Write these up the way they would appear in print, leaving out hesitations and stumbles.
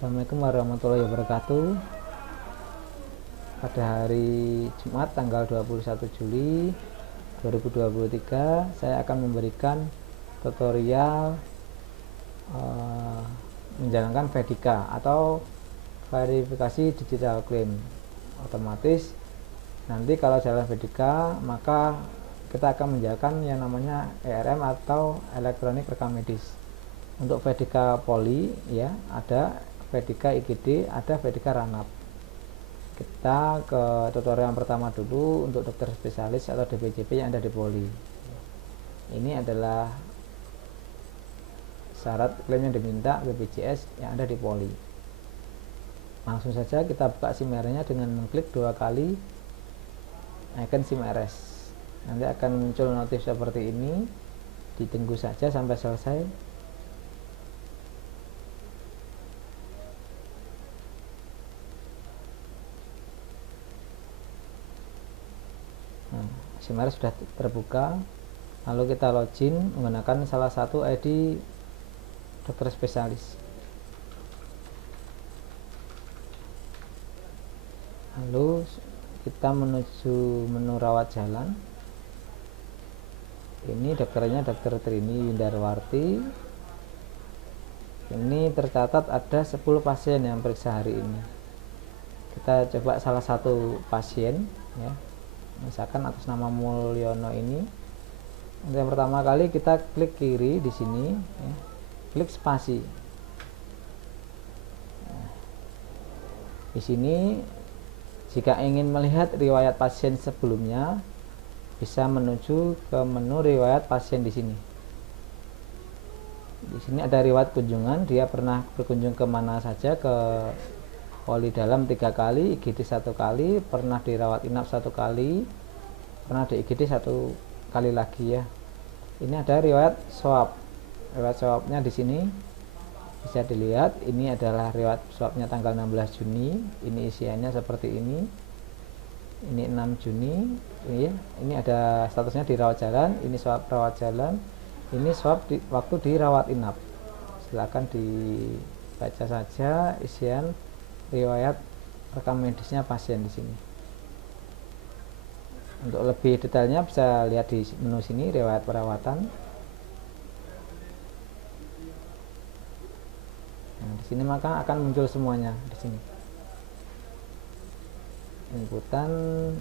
Assalamualaikum warahmatullahi wabarakatuh. Pada hari Jumat tanggal 21 Juli 2023 saya akan memberikan tutorial menjalankan VDK atau verifikasi digital claim. Otomatis nanti kalau jalan VDK maka kita akan menjalankan yang namanya ERM atau elektronik rekam medis. Untuk VDK Poli ya ada VDK IGD, ada VDK Ranap. Kita ke tutorial yang pertama dulu untuk dokter spesialis atau DPJP yang ada di Poli. Ini adalah syarat klaim yang diminta BPJS yang ada di Poli. Langsung saja kita buka SIM RS-nya dengan mengklik 2 kali icon SIM RS. Nanti akan muncul notif seperti ini. Ditunggu saja sampai selesai. SIM RS sudah terbuka, lalu kita login menggunakan salah satu ID dokter spesialis. Lalu kita menuju menu rawat jalan. Ini dokternya Dr. Trini Windarwarti. Ini tercatat ada 10 pasien yang periksa hari ini. Kita coba salah satu pasien ya. Misalkan atas nama Mulyono ini. Yang pertama kali kita klik kiri di sini ya. Klik spasi. Di sini jika ingin melihat riwayat pasien sebelumnya bisa menuju ke menu riwayat pasien di sini. Di sini ada riwayat kunjungan, dia pernah berkunjung ke mana saja, ke Poli Dalam 3 kali, IGD 1 kali, pernah dirawat inap 1 kali, pernah di IGD 1 kali lagi ya. Ini ada riwayat swab. Riwayat swabnya di sini bisa dilihat. Ini adalah riwayat swabnya tanggal 16 Juni. Ini isiannya seperti ini. Ini 6 Juni. Ini ya. Ini ada statusnya dirawat jalan. Ini swab rawat jalan. Ini swab waktu dirawat inap. Silakan dibaca saja isian riwayat rekam medisnya pasien di sini. Untuk lebih detailnya bisa lihat di menu sini riwayat perawatan. Nah, di sini maka akan muncul semuanya di sini. Inputan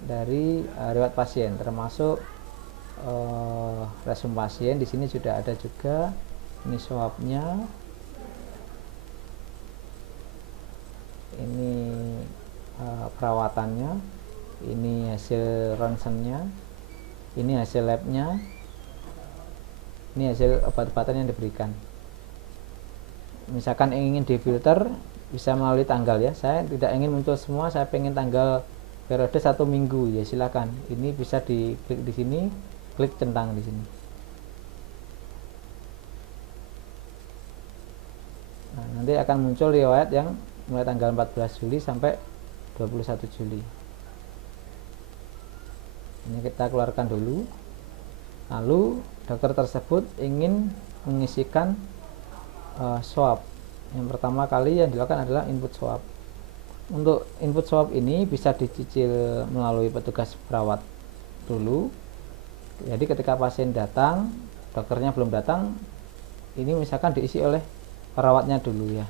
dari riwayat pasien termasuk resum pasien di sini sudah ada juga. Ini swabnya. Ini perawatannya, ini hasil ronsennya, ini hasil labnya, ini hasil obat-obatan yang diberikan. Misalkan ingin difilter bisa melalui tanggal ya, saya tidak ingin muncul semua, saya pengen tanggal periode 1 minggu ya, silakan. Ini bisa diklik di sini, klik centang di sini. Nah, nanti akan muncul riwayat yang mulai tanggal 14 Juli sampai 21 Juli. Ini kita keluarkan dulu. Lalu dokter tersebut ingin mengisikan swab. Yang pertama kali yang dilakukan adalah input swab. Untuk input swab ini bisa dicicil melalui petugas perawat dulu. Jadi ketika pasien datang, dokternya belum datang, ini misalkan diisi oleh perawatnya dulu ya.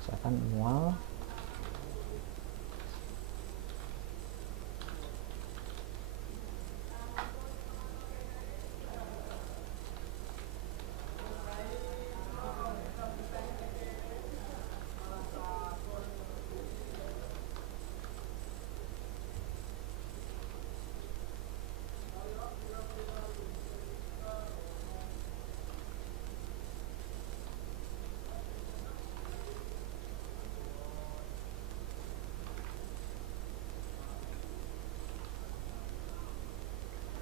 Misalkan mual.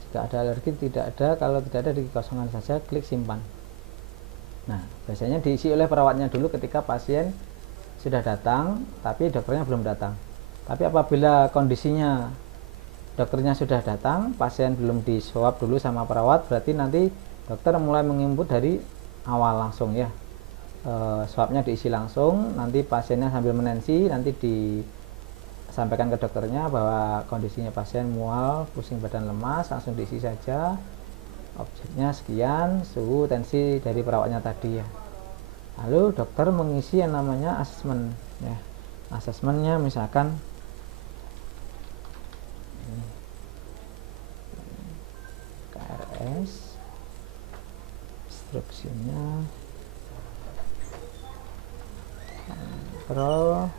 Jika ada alergi tidak ada, kalau tidak ada dikosongkan saja, klik simpan. Nah, biasanya diisi oleh perawatnya dulu ketika pasien sudah datang tapi dokternya belum datang. Tapi apabila kondisinya dokternya sudah datang, pasien belum di swab dulu sama perawat, berarti nanti dokter mulai menginput dari awal langsung ya. swabnya diisi langsung, nanti pasiennya sambil menensi, nanti disampaikan ke dokternya bahwa kondisinya pasien mual, pusing badan lemas, langsung diisi saja, objeknya sekian, suhu, tensi dari perawatnya tadi ya. Lalu dokter mengisi yang namanya asesmen ya. Asesmennya misalkan KRS, instruksinya kontrol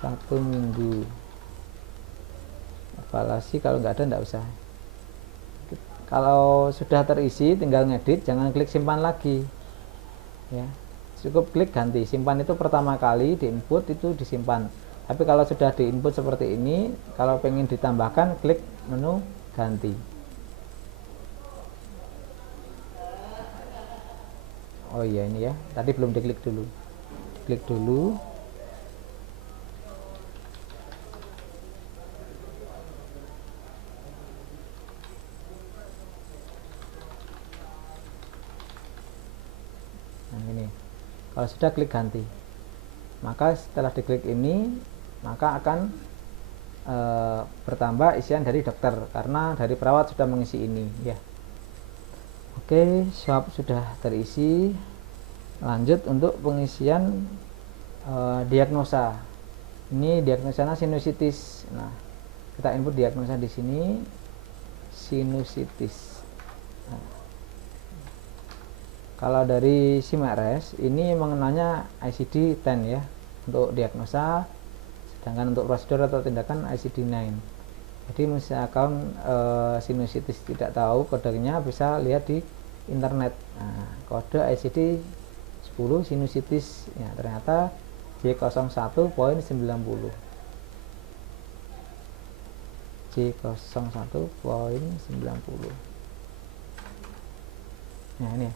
1 minggu, evaluasi kalau nggak ada nggak usah. Kalau sudah terisi tinggal ngedit, jangan klik simpan lagi ya, cukup klik ganti. Simpan itu pertama kali di input itu disimpan, tapi kalau sudah di input seperti ini, kalau pengen ditambahkan klik menu ganti. Oh iya, ini ya, tadi belum diklik dulu, klik dulu. Nah ini, kalau sudah klik ganti, maka setelah diklik ini maka akan bertambah isian dari dokter karena dari perawat sudah mengisi ini ya. Oke, swab sudah terisi. Lanjut untuk pengisian diagnosa. Ini diagnosanya sinusitis. Nah, kita input diagnosa di sini, sinusitis. Nah, kalau dari SIMRS ini mengenalnya ICD-10 ya untuk diagnosa, sedangkan untuk prosedur atau tindakan ICD-9. Jadi misalkan sinusitis tidak tahu kodenya, bisa lihat di internet. Nah, kode ICD 10 sinusitis ya, ternyata J01.90 J01.90. Nah ini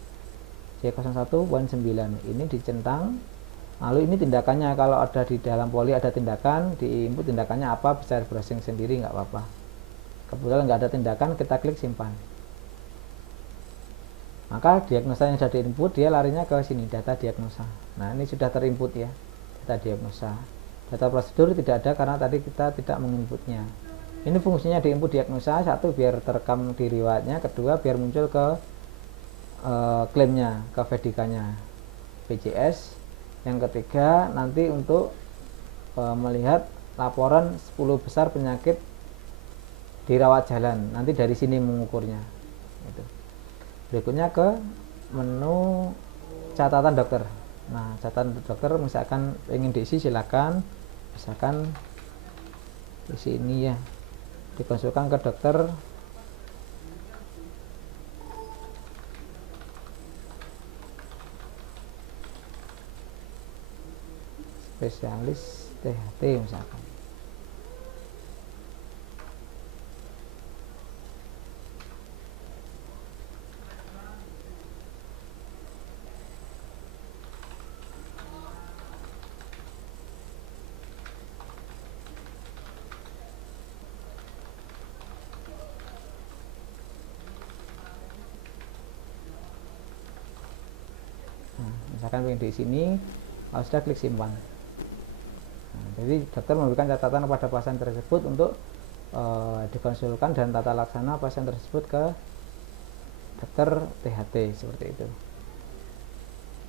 J01.9 ini dicentang. Lalu ini tindakannya, kalau ada di dalam poli ada tindakan, di input tindakannya apa, bisa browsing sendiri nggak apa-apa. Kebetulan nggak ada tindakan, kita klik simpan. Maka diagnosa yang sudah diinput, dia larinya ke sini, data diagnosa. Nah ini sudah terinput ya, data diagnosa. Data prosedur tidak ada karena tadi kita tidak menginputnya. Ini fungsinya diinput diagnosa, satu biar terekam di riwayatnya, kedua biar muncul ke klaimnya, ke vedikanya BPJS. Yang ketiga nanti untuk melihat laporan 10 besar penyakit dirawat jalan, nanti dari sini mengukurnya gitu. Berikutnya ke menu catatan dokter. Nah, catatan dokter misalkan ingin diisi silakan, misalkan di sini ya, dikonsulkan ke dokter spesialis THT misalkan. Nah, misalkan ingin di sini, kalau sudah klik simpan. Jadi dokter memberikan catatan kepada pasien tersebut untuk dikonsulkan dan tata laksana pasien tersebut ke dokter THT seperti itu.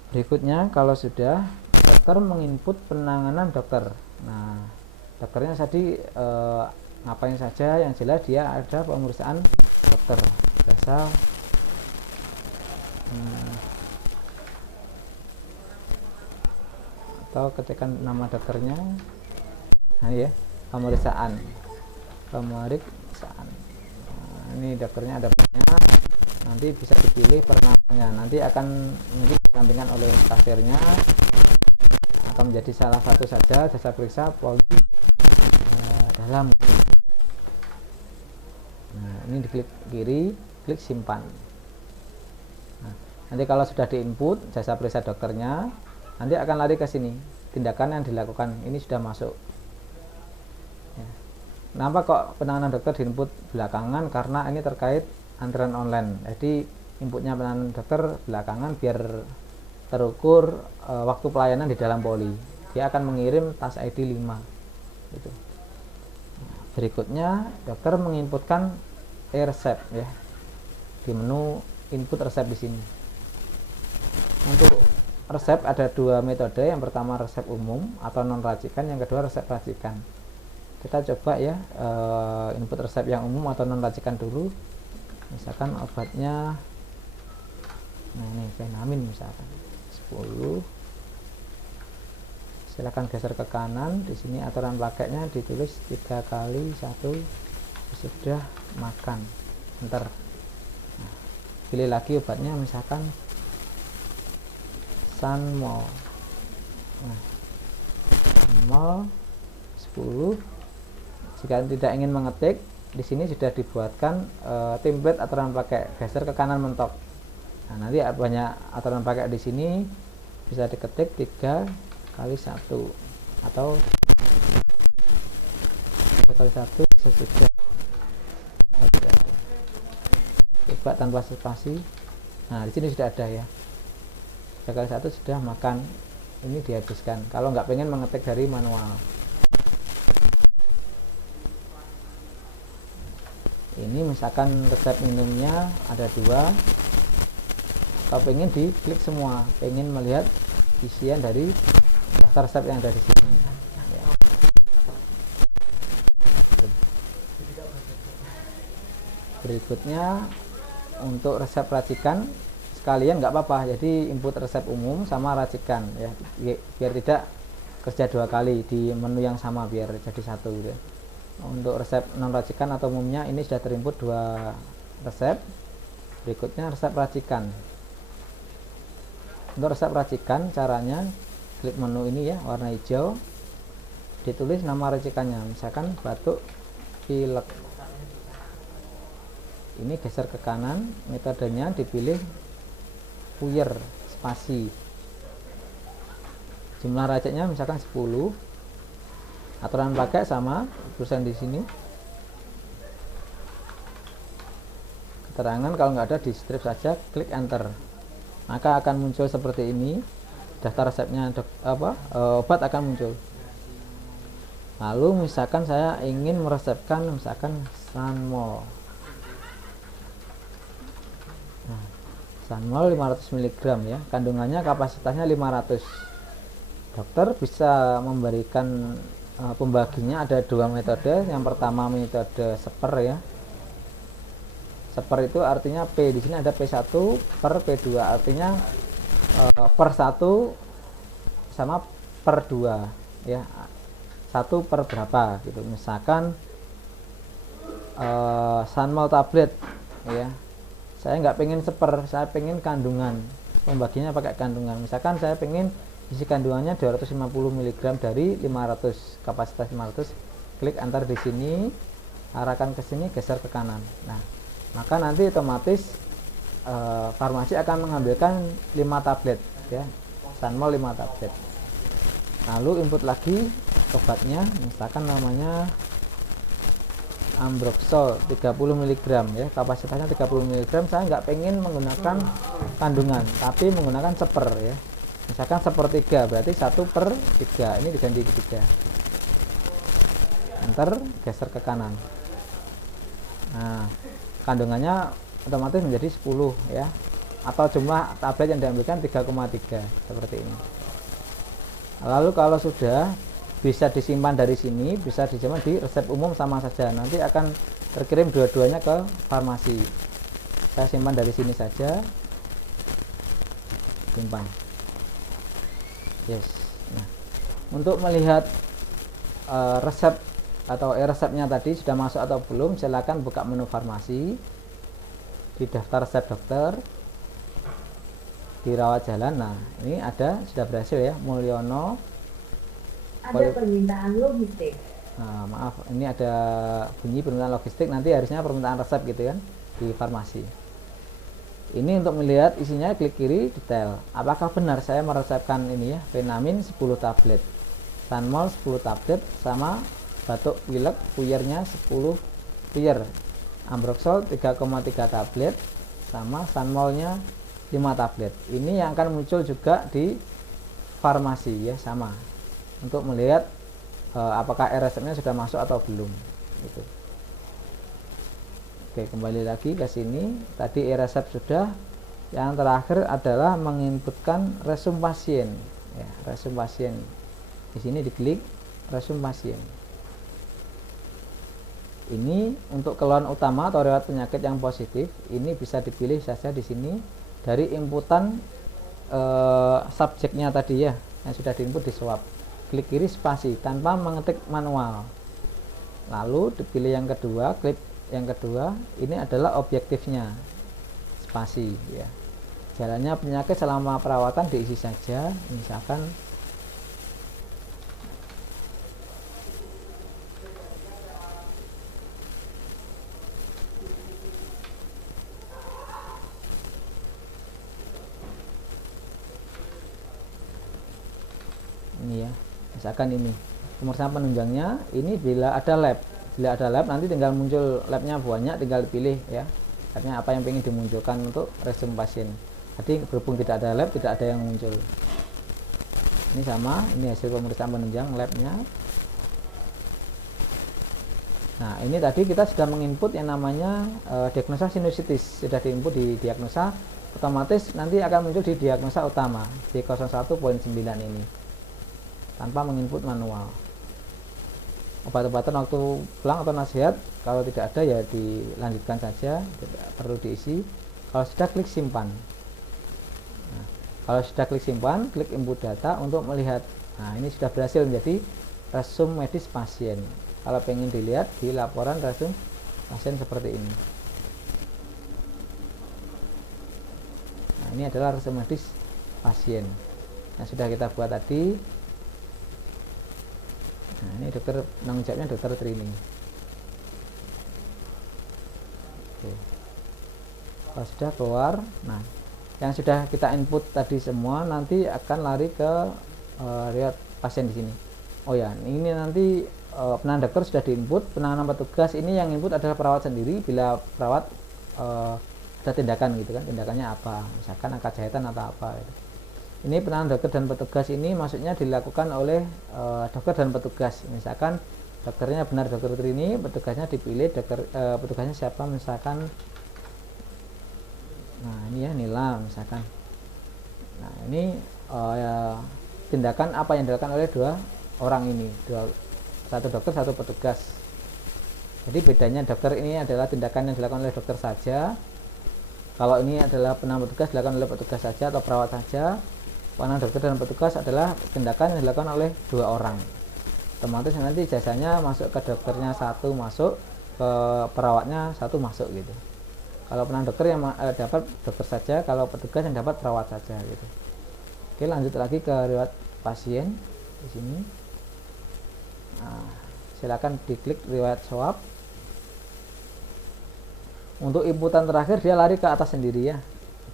Berikutnya kalau sudah dokter menginput penanganan dokter. Nah, dokternya tadi ngapain saja, yang jelas dia ada pemeriksaan dokter biasa. Atau ketikkan nama dokternya. Nah ya, pemeriksaan. Nah, ini dokternya ada banyak, nanti bisa dipilih per namanya, nanti akan mungkin disampaikan oleh kasirnya, akan menjadi salah satu saja jasa periksa poli dalam. Nah, ini diklik kiri, klik simpan. Nah, nanti kalau sudah diinput jasa periksa dokternya, nanti akan lari ke sini, tindakan yang dilakukan ini sudah masuk. Kenapa kok penanganan dokter diinput belakangan? Karena ini terkait antrean online. Jadi inputnya penanganan dokter belakangan biar terukur waktu pelayanan di dalam poli. Dia akan mengirim tas ID 5 gitu. Berikutnya dokter menginputkan e-resep ya di menu input resep di sini. Untuk resep ada dua metode, yang pertama resep umum atau non racikan, yang kedua resep racikan. Kita coba ya input resep yang umum atau non racikan dulu. Misalkan obatnya, nah ini Venamin misalkan 10. Silakan geser ke kanan. Di sini aturan pakainya ditulis 3 kali 1 sudah makan. Enter. Nah, pilih lagi obatnya misalkan Sanmol. Nah, Sanmol 10. Jika tidak ingin mengetik, di sini sudah dibuatkan template aturan pakai, geser ke kanan mentok. Nah, nanti banyak aturan pakai di sini, bisa diketik 3 kali 1 atau 3 kali 1 sesudah. Coba tanpa spasi. Nah, di sini sudah ada ya. 3 kali 1 sudah makan. Ini dihabiskan. Kalau nggak pengen mengetik dari manual. Ini misalkan resep minumnya ada 2. Kalau pengen diklik semua, pengen melihat isian dari daftar resep yang ada di sini ya. Berikutnya untuk resep racikan sekalian nggak apa-apa, jadi input resep umum sama racikan ya, biar tidak kerja 2 kali di menu yang sama, biar jadi 1 gitu. Untuk resep non racikan atau umumnya ini sudah terinput 2 resep. Berikutnya resep racikan. Untuk resep racikan caranya klik menu ini ya, warna hijau, ditulis nama racikannya, misalkan batuk pilek. Ini geser ke kanan, metodenya dipilih puyer spasi. Jumlah raciknya misalkan 10. Aturan pakai sama tulisan di sini. Keterangan kalau nggak ada di strip saja, klik enter. Maka akan muncul seperti ini. Daftar resepnya obat akan muncul. Lalu misalkan saya ingin meresepkan misalkan Sanmol. Nah, Sanmol 500 mg ya. Kandungannya kapasitasnya 500. Dokter bisa memberikan pembaginya ada 2 metode. Yang pertama metode seper ya. Seper itu artinya P, di sini ada P1 per P2, artinya per 1 sama per 2 ya. 1 per berapa gitu. Misalkan Sanmol tablet ya. Saya nggak pengen seper, saya pengen kandungan. Pembaginya pakai kandungan. Misalkan saya pengen isi kandungannya 250 mg dari 500, kapasitas 500. Klik enter di sini, arahkan ke sini, geser ke kanan. Nah, maka nanti otomatis farmasi akan mengambilkan 5 tablet ya. Sanmol 5 tablet. Lalu input lagi obatnya, misalkan namanya Ambroxol 30 mg ya, kapasitasnya 30 mg. Saya nggak pengen menggunakan kandungan, tapi menggunakan seper ya. Misalkan sepertiga, berarti 1 per 3, ini diganti ke 3. Enter, geser ke kanan. Nah, kandungannya otomatis menjadi 10 ya, atau jumlah tablet yang diambilkan 3,3 seperti ini. Lalu kalau sudah, bisa disimpan dari sini, bisa disimpan di resep umum sama saja. Nanti akan terkirim dua-duanya ke farmasi. Saya simpan dari sini saja, simpan. Yes. Nah, untuk melihat resep atau resepnya tadi sudah masuk atau belum, silakan buka menu farmasi, di daftar resep dokter, di rawat jalan. Nah, ini ada, sudah berhasil ya, Mulyono. Ada permintaan logistik. Nah, maaf, ini ada bunyi permintaan logistik, nanti harusnya permintaan resep gitu kan di farmasi. Ini untuk melihat isinya, klik kiri detail. Apakah benar saya meresepkan ini ya, Venamin 10 tablet, Sanmol 10 tablet, sama batuk pilek puyernya 10 puyer, Ambroxol 3,3 tablet, sama Sanmolnya 5 tablet. Ini yang akan muncul juga di farmasi ya, sama, untuk melihat apakah e-resepnya sudah masuk atau belum gitu. Oke, kembali lagi ke sini. Tadi e-resep sudah. Yang terakhir adalah menginputkan resum pasien ya, resum pasien. Di sini diklik resum pasien. Ini untuk keluhan utama atau riwayat penyakit yang positif, ini bisa dipilih saja di sini dari inputan subjeknya tadi ya, yang sudah diinput di swab. Klik kiri spasi tanpa mengetik manual. Lalu dipilih yang kedua, klik yang kedua, ini adalah objektifnya, spasi ya. Jalannya penyakit selama perawatan diisi saja, misalkan ini ya, misalkan ini pemeriksaan penunjangnya. Ini bila ada lab nanti tinggal muncul labnya banyak, tinggal pilih ya labnya apa yang ingin dimunculkan untuk resum pasien. Jadi berhubung tidak ada lab, tidak ada yang muncul. Ini sama, ini hasil pemeriksaan penunjang labnya. Nah, ini tadi kita sudah menginput yang namanya diagnosa sinusitis, sudah diinput di diagnosa, otomatis nanti akan muncul di diagnosa utama di 01.9 ini tanpa menginput manual. Obat-obatan waktu pulang atau nasihat, kalau tidak ada ya dilanjutkan saja, tidak perlu diisi. Kalau sudah, klik simpan. Nah, kalau sudah klik simpan, klik input data untuk melihat. Nah, ini sudah berhasil menjadi resum medis pasien. Kalau pengen dilihat di laporan resum pasien seperti ini. Nah, ini adalah resum medis pasien yang sudah kita buat tadi. Nah, ini dokter penanggung jawabnya dokter Trini. Oke. Kalau sudah keluar, nah yang sudah kita input tadi semua nanti akan lari ke riwayat pasien di sini. Oh ya, ini nanti penanganan dokter sudah diinput, penanganan petugas ini yang input adalah perawat sendiri. Bila perawat ada tindakan gitu kan, tindakannya apa, misalkan angkat jahitan atau apa gitu. Ini penanganan dokter dan petugas ini maksudnya dilakukan oleh dokter dan petugas. Misalkan dokternya benar dokter Trini, petugasnya dipilih petugasnya siapa, misalkan nah ini ya Nila misalkan. Nah, ini tindakan apa yang dilakukan oleh dua orang ini, satu dokter satu petugas. Jadi bedanya dokter ini adalah tindakan yang dilakukan oleh dokter saja. Kalau ini adalah penanganan petugas dilakukan oleh petugas saja atau perawat saja. Penanganan dokter dan petugas adalah tindakan yang dilakukan oleh dua orang. Otomatis nanti jasanya masuk ke dokternya satu masuk, ke perawatnya satu masuk gitu. Kalau penanganan dokter yang dapat dokter saja, kalau petugas yang dapat perawat saja gitu. Oke, lanjut lagi ke riwayat pasien di sini. Nah, silakan diklik riwayat swab. Untuk inputan terakhir dia lari ke atas sendiri ya.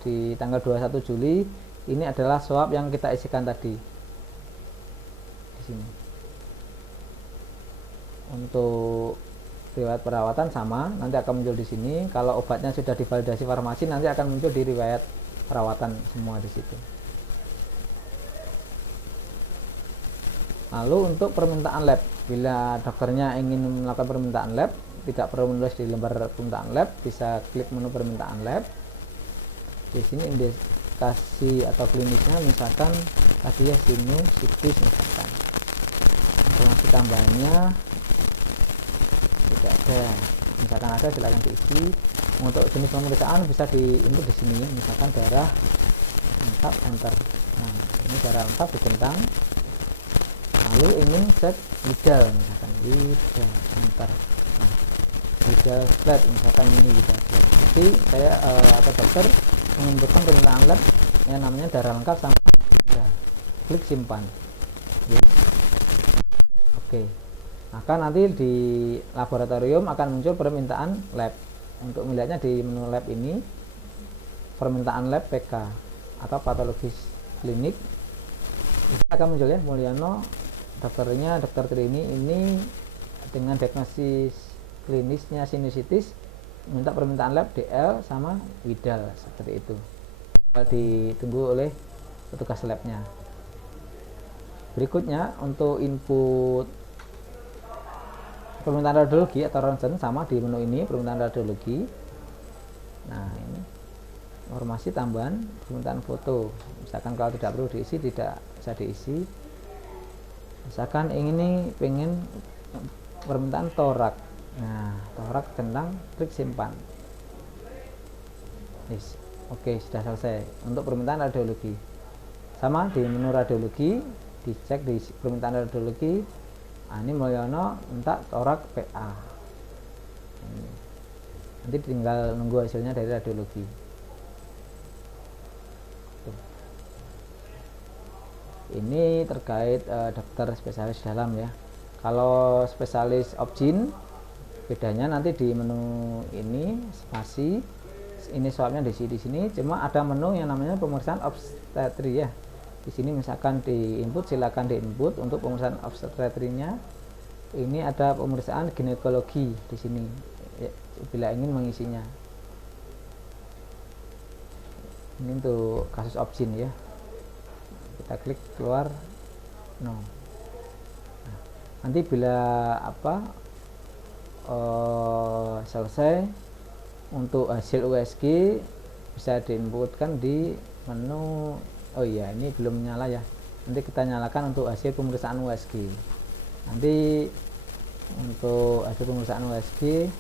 Di tanggal 21 Juli ini adalah swab yang kita isikan tadi di sini. Untuk riwayat perawatan sama, nanti akan muncul di sini. Kalau obatnya sudah divalidasi farmasi, nanti akan muncul di riwayat perawatan semua di situ. Lalu untuk permintaan lab, bila dokternya ingin melakukan permintaan lab, tidak perlu menulis di lembar permintaan lab, bisa klik menu permintaan lab. Di sini indikasi atau klinisnya misalkan tadi ya sinusitis misalkan. Informasi tambahannya tidak ada, misalkan ada silakan diisi. Untuk jenis pemeriksaan bisa diinput di sini ya, misalkan darah lengkap enter. Nah, ini darah lengkap dicentang. Lalu ingin cek widal misalkan widal enter. Nah, widal flat misalkan ini widal flat. Jadi saya atau dokter menginputkan permintaan lab yang namanya darah lengkap sama widal. Klik simpan. Oke. Maka nanti di laboratorium akan muncul permintaan lab. Untuk melihatnya di menu lab ini, permintaan lab PK atau patologis klinik, ini akan muncul ya Mulyano, dokternya dokter Trini ini dengan diagnosis klinisnya sinusitis, minta permintaan lab DL sama widal seperti itu. ditunggu oleh petugas labnya. Berikutnya untuk input permintaan radiologi atau ronsen, sama di menu ini permintaan radiologi. Nah, ini informasi tambahan permintaan foto. Misalkan kalau tidak perlu diisi, tidak bisa diisi. Misalkan ini pengen permintaan torak. Nah, torak centang, klik simpan. Yes. Oke, sudah selesai untuk permintaan radiologi. Sama di menu radiologi, dicek di permintaan radiologi. Nah, ini Mulyono minta torak PA. Ini. Nanti tinggal nunggu hasilnya dari radiologi. Ini terkait dokter spesialis dalam ya. Kalau spesialis obgyn, bedanya nanti di menu ini spasi. Ini soalnya di sini cuma ada menu yang namanya pemeriksaan obstetri ya. Di sini misalkan di input, silakan di input untuk pemeriksaan obstetrinya. Ini ada pemeriksaan ginekologi di sini ya, bila ingin mengisinya. Ini untuk kasus obgyn ya. Kita klik keluar no. Nah, nanti bila selesai untuk hasil USG bisa diinputkan di menu. Oh iya, ini belum nyala ya, nanti kita nyalakan untuk hasil pemeriksaan USG. Nanti untuk hasil pemeriksaan USG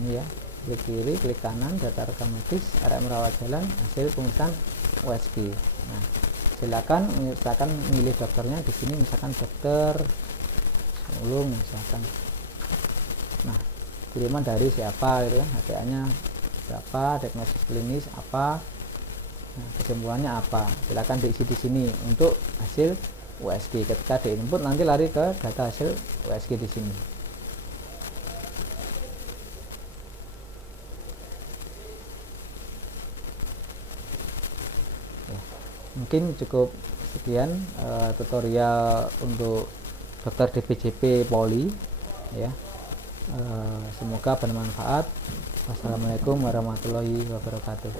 ini ya, klik kiri, klik kanan, data rekam medis, RM rawat jalan, hasil pemeriksaan USG. Nah, silakan misalkan milih dokternya di sini, misalkan dokter Sulung misalkan. Nah, kiriman dari siapa gitu kan, HTA-nya berapa, diagnosis klinis apa, nah, kesimpulannya apa, silakan diisi di sini untuk hasil USG. Ketika diinput nanti lari ke data hasil USG di sini. Mungkin cukup sekian tutorial untuk dokter DPJP Poli ya. Semoga bermanfaat. Wassalamualaikum warahmatullahi wabarakatuh.